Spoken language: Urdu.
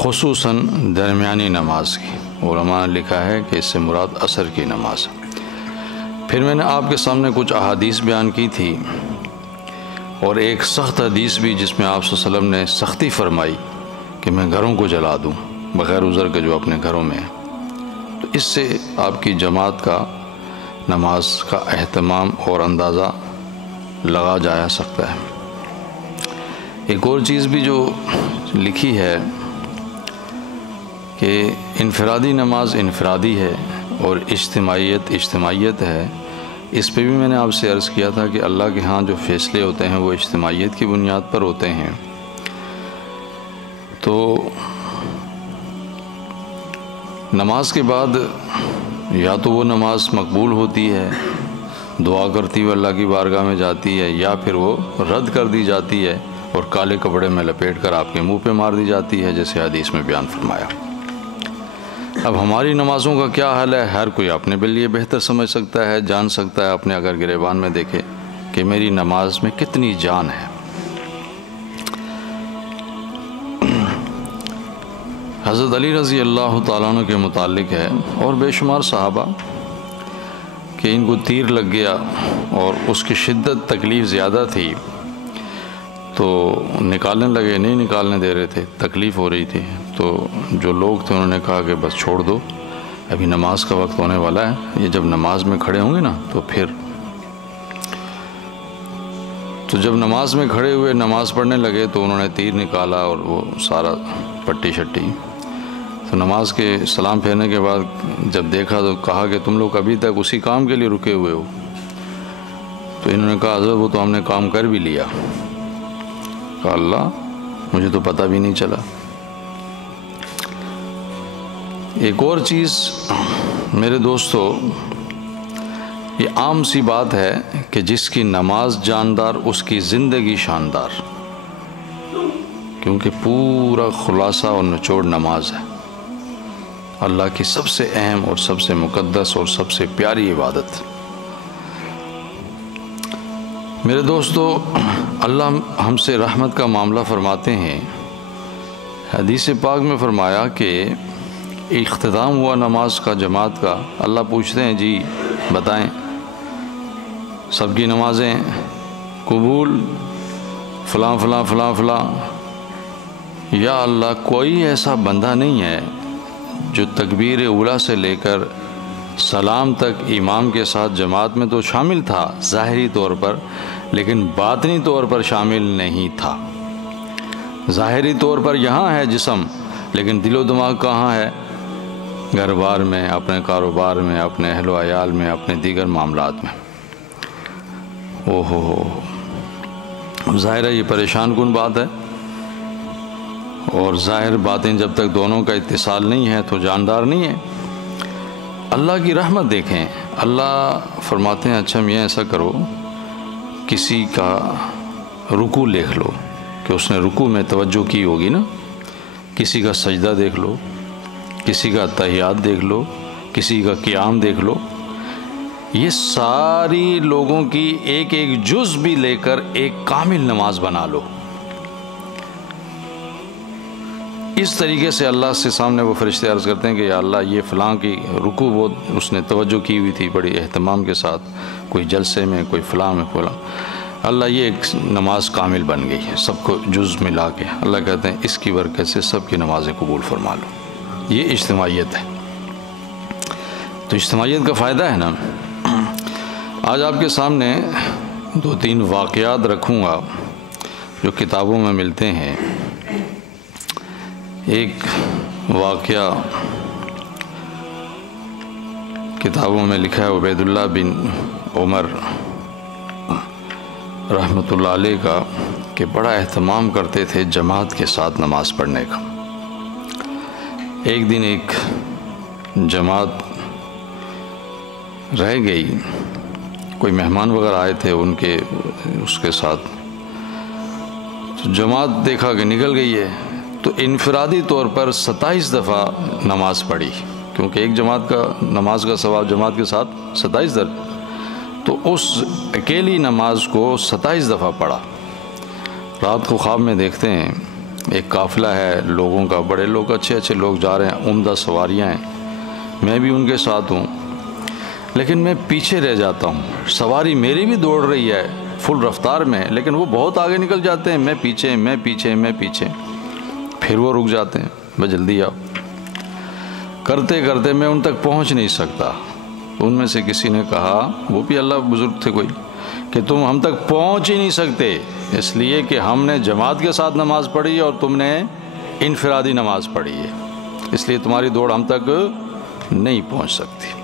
خصوصاً درمیانی نماز کی۔ علماء نے لکھا ہے کہ اس سے مراد عصر کی نماز ہے۔ پھر میں نے آپ کے سامنے کچھ احادیث بیان کی تھی، اور ایک سخت حدیث بھی جس میں آپ صلی اللہ علیہ وسلم نے سختی فرمائی کہ میں گھروں کو جلا دوں بغیر عذر کے جو اپنے گھروں میں ہیں۔ تو اس سے آپ کی جماعت کا نماز کا اہتمام اور اندازہ لگا جا سکتا ہے۔ ایک اور چیز بھی جو لکھی ہے کہ انفرادی نماز انفرادی ہے اور اجتماعیت اجتماعیت ہے۔ اس پہ بھی میں نے آپ سے عرض کیا تھا کہ اللہ کے ہاں جو فیصلے ہوتے ہیں وہ اجتماعیت کی بنیاد پر ہوتے ہیں۔ تو نماز کے بعد یا تو وہ نماز مقبول ہوتی ہے، دعا کرتی ہوئے اللہ کی بارگاہ میں جاتی ہے، یا پھر وہ رد کر دی جاتی ہے اور کالے کپڑے میں لپیٹ کر آپ کے منہ پہ مار دی جاتی ہے، جیسے حدیث میں بیان فرمایا۔ اب ہماری نمازوں کا کیا حال ہے، ہر کوئی اپنے لیے بہتر سمجھ سکتا ہے، جان سکتا ہے، اپنے اگر گریبان میں دیکھے کہ میری نماز میں کتنی جان ہے۔ حضرت علی رضی اللہ تعالیٰ عنہ کے متعلق ہے اور بے شمار صحابہ کہ ان کو تیر لگ گیا اور اس کی شدت تکلیف زیادہ تھی تو نکالنے لگے، نہیں نکالنے دے رہے تھے، تکلیف ہو رہی تھی۔ تو جو لوگ تھے انہوں نے کہا کہ بس چھوڑ دو، ابھی نماز کا وقت ہونے والا ہے، یہ جب نماز میں کھڑے ہوں گے نا تو جب نماز میں کھڑے ہوئے نماز پڑھنے لگے تو انہوں نے تیر نکالا اور وہ سارا پٹی شٹی۔ تو نماز کے سلام پھیرنے کے بعد جب دیکھا تو کہا کہ تم لوگ ابھی تک اسی کام کے لیے رکے ہوئے ہو؟ تو انہوں نے کہا حضرت وہ تو ہم نے کام کر بھی لیا۔ کہا اللہ مجھے تو پتہ بھی نہیں چلا۔ ایک اور چیز میرے دوستو، یہ عام سی بات ہے کہ جس کی نماز جاندار اس کی زندگی شاندار، کیونکہ پورا خلاصہ اور نچوڑ نماز ہے، اللہ کی سب سے اہم اور سب سے مقدس اور سب سے پیاری عبادت۔ میرے دوستو، اللہ ہم سے رحمت کا معاملہ فرماتے ہیں۔ حدیث پاک میں فرمایا کہ اختتام ہوا نماز کا جماعت کا، اللہ پوچھتے ہیں جی بتائیں سب کی نمازیں قبول، فلاں فلاں فلاں فلاں؟ یا اللہ کوئی ایسا بندہ نہیں ہے جو تکبیر اولیٰ سے لے کر سلام تک امام کے ساتھ جماعت میں تو شامل تھا ظاہری طور پر، لیکن باطنی طور پر شامل نہیں تھا۔ ظاہری طور پر یہاں ہے جسم، لیکن دل و دماغ کہاں ہے؟ گھر بار میں، اپنے کاروبار میں، اپنے اہل و عیال میں، اپنے دیگر معاملات میں۔ اب ظاہر ہے یہ پریشان کن بات ہے، اور ظاہر باطن جب تک دونوں کا اتصال نہیں ہے تو جاندار نہیں ہے۔ اللہ کی رحمت دیکھیں، اللہ فرماتے ہیں اچھا میاں ایسا کرو، کسی کا رکوع دیکھ لو کہ اس نے رکوع میں توجہ کی ہوگی نا، کسی کا سجدہ دیکھ لو، کسی کا تحیات دیکھ لو، کسی کا قیام دیکھ لو، یہ ساری لوگوں کی ایک ایک جز بھی لے کر ایک کامل نماز بنا لو۔ اس طریقے سے اللہ سے سامنے وہ فرشتے عرض کرتے ہیں کہ یا اللہ یہ فلاں کی رکوع وہ اس نے توجہ کی ہوئی تھی بڑی اہتمام کے ساتھ، کوئی جلسے میں، کوئی فلاں میں، فلاں، اللہ یہ ایک نماز کامل بن گئی ہے سب کو جز ملا کے۔ اللہ کہتے ہیں اس کی برکت سے سب کی نمازیں قبول فرما لو۔ یہ اجتماعیت ہے۔ تو اجتماعیت کا فائدہ ہے نا۔ آج آپ کے سامنے 2-3 واقعات رکھوں گا جو کتابوں میں ملتے ہیں۔ ایک واقعہ کتابوں میں لکھا ہے عبید اللہ بن عمر رحمۃ اللہ علیہ کا، کہ بڑا اہتمام کرتے تھے جماعت کے ساتھ نماز پڑھنے کا۔ ایک دن ایک جماعت رہ گئی، کوئی مہمان وغیرہ آئے تھے ان کے اس کے ساتھ، تو جماعت دیکھا کہ نکل گئی ہے، تو انفرادی طور پر 27 دفعہ نماز پڑھی، کیونکہ ایک جماعت کا نماز کا ثواب جماعت کے ساتھ 27 درجہ، تو اس اکیلی نماز کو 27 دفعہ پڑھا۔ رات کو خواب میں دیکھتے ہیں ایک قافلہ ہے لوگوں کا، بڑے لوگ، اچھے اچھے لوگ جا رہے ہیں، عمدہ سواریاں ہیں، میں بھی ان کے ساتھ ہوں، لیکن میں پیچھے رہ جاتا ہوں۔ سواری میری بھی دوڑ رہی ہے فل رفتار میں، لیکن وہ بہت آگے نکل جاتے ہیں، میں پیچھے میں پیچھے میں پیچھے، پھر وہ رک جاتے ہیں، بس جلدی آؤ، کرتے کرتے میں ان تک پہنچ نہیں سکتا۔ ان میں سے کسی نے کہا، وہ بھی اللہ بزرگ تھے کوئی، کہ تم ہم تک پہنچ ہی نہیں سکتے، اس لیے کہ ہم نے جماعت کے ساتھ نماز پڑھی ہے اور تم نے انفرادی نماز پڑھی ہے، اس لیے تمہاری دوڑ ہم تک نہیں پہنچ سکتی۔